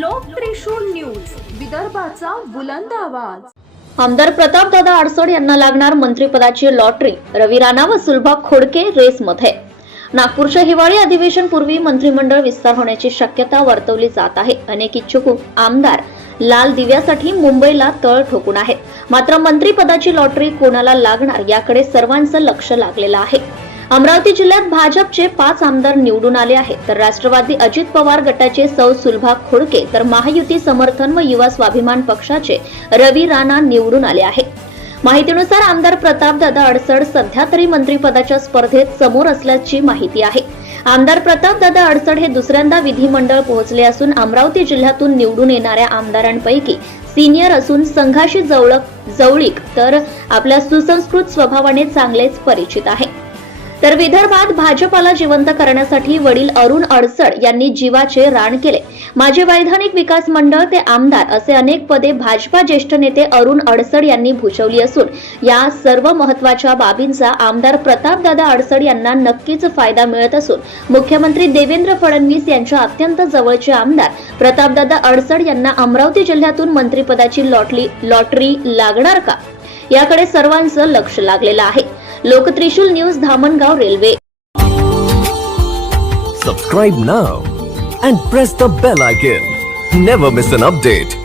लोकत्रिशूळ news विदर्भाचा बुलंद आवाज. आमदार प्रतापदादा आडसड यांना लागणार मंत्रिपदाची लॉटरी रवी राणा व सुलभा खोडके रेसमध्ये. नागपूरच्या हिवाळी अधिवेशन पूर्वी मंत्रिमंडळ विस्तार होण्याची शक्यता वर्तवली जात आहे. अनेक इच्छुक आमदार लाल दिव्यासाठी मुंबईला तळ ठोकून आहेत. मात्र मंत्रिपदाची लॉटरी कोणाला लागणार याकडे सर्वांचं लक्ष लागलेलं आहे. अमरावती जिल्ह्यात भाजपचे पाच आमदार निवडून आले आहेत. तर राष्ट्रवादी अजित पवार गटाचे सौ सुलभा खोडके तर महायुती समर्थन व युवा स्वाभिमान पक्षाचे रवी राणा निवडून आले आहेत. माहितीनुसार आमदार प्रतापदादा अडसड सध्या तरी मंत्रिपदाच्या स्पर्धेत समोर असल्याची माहिती आहे. आमदार प्रतापदादा अडसड हे दुसऱ्यांदा विधिमंडळ पोहोचले असून अमरावती जिल्ह्यातून निवडून येणाऱ्या आमदारांपैकी सिनियर असून संघाशी जवळक जवळीक तर आपल्या सुसंस्कृत स्वभावाने चांगलेच परिचित आहे. तर विदर्भात भाजपाला जिवंत करण्यासाठी वडील अरुण अडसड यांनी जीवाचे रान केले. माझे वैधानिक विकास मंडळ ते आमदार असे अनेक पदे भाजपा ज्येष्ठ नेते अरुण अडसड यांनी भूषवली असून या सर्व महत्त्वाच्या बाबींचा आमदार प्रतापदादा अडसड यांना नक्कीच फायदा मिळत असून मुख्यमंत्री देवेंद्र फडणवीस यांच्या अत्यंत जवळचे आमदार प्रतापदादा अडसड यांना अमरावती जिल्ह्यातून मंत्रिपदाची लॉटरी लॉटरी लागणार का? याकडे सर्वांचं लक्ष लागलेलं आहे. Loktrishul news Dhamangaon railway Subscribe now and press the bell icon. Never miss an update.